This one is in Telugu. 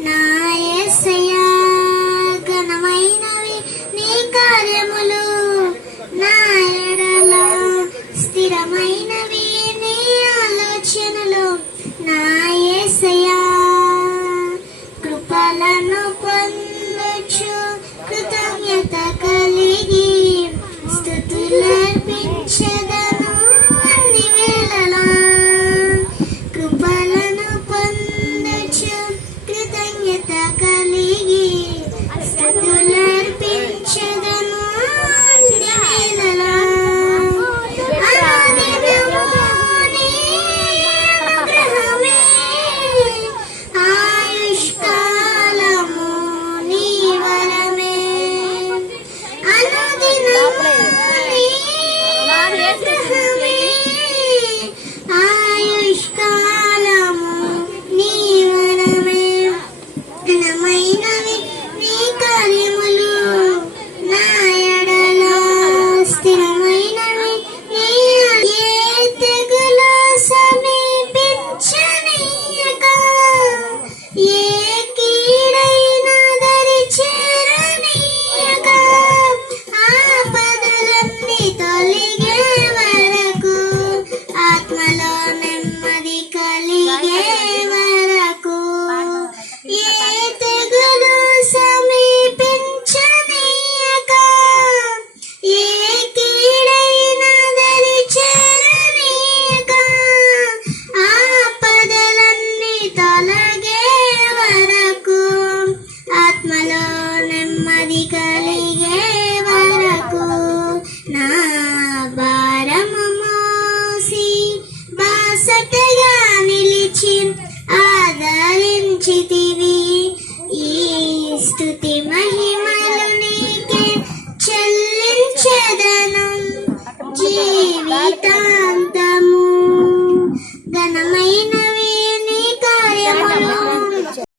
నా యేసయ్యా ఘనమైనవి నీ కార్యములు, నా ఎడల స్థిరమైనవి నీ ఆలోచనలు. నా యేసయ్యా కృపలను పొందొచ్చు కృతజ్ఞత కలిగి స్తుతులర్పించెదను అన్ని వేళలా. కృపలను పొందొచ్చు కృతజ్ఞత కలిగి స్తుతులర్పించెదను అన్ని వేళలా. ఆరాధింతుము నీ అనుగ్రహమే, ఆయుష్కాలము నీ వరమే. అనుదినము నీ అనుగ్రహమే, ఆయుష్కాలము నీ వరమే. ఘనమైనవి నీ కార్యములు, నా ఎడల స్థిరమైనవి నీ. ఏ తెగులు సమీపించనీయక, ఏ కీడైనా దరి చేరనీయక, ఆపదలన్నీ తొలగే వరకు, ఆత్మలో నెమ్మది కలిగే వరకు. ఏ తెగులు సమీపించనీయక, ఏ కీడైనా దరి చేరనీయక, ఆపదలన్నీ తొలగే వరకు, ఆత్మలో నెమ్మది కలిగే వరకు. నా భారము మోసి బాసటగా నిలిచి ఆదరించితివి. ఈ స్తుతి మహిమలు నీకే చెల్లించెదను జీవితాంతము. ఘనమైన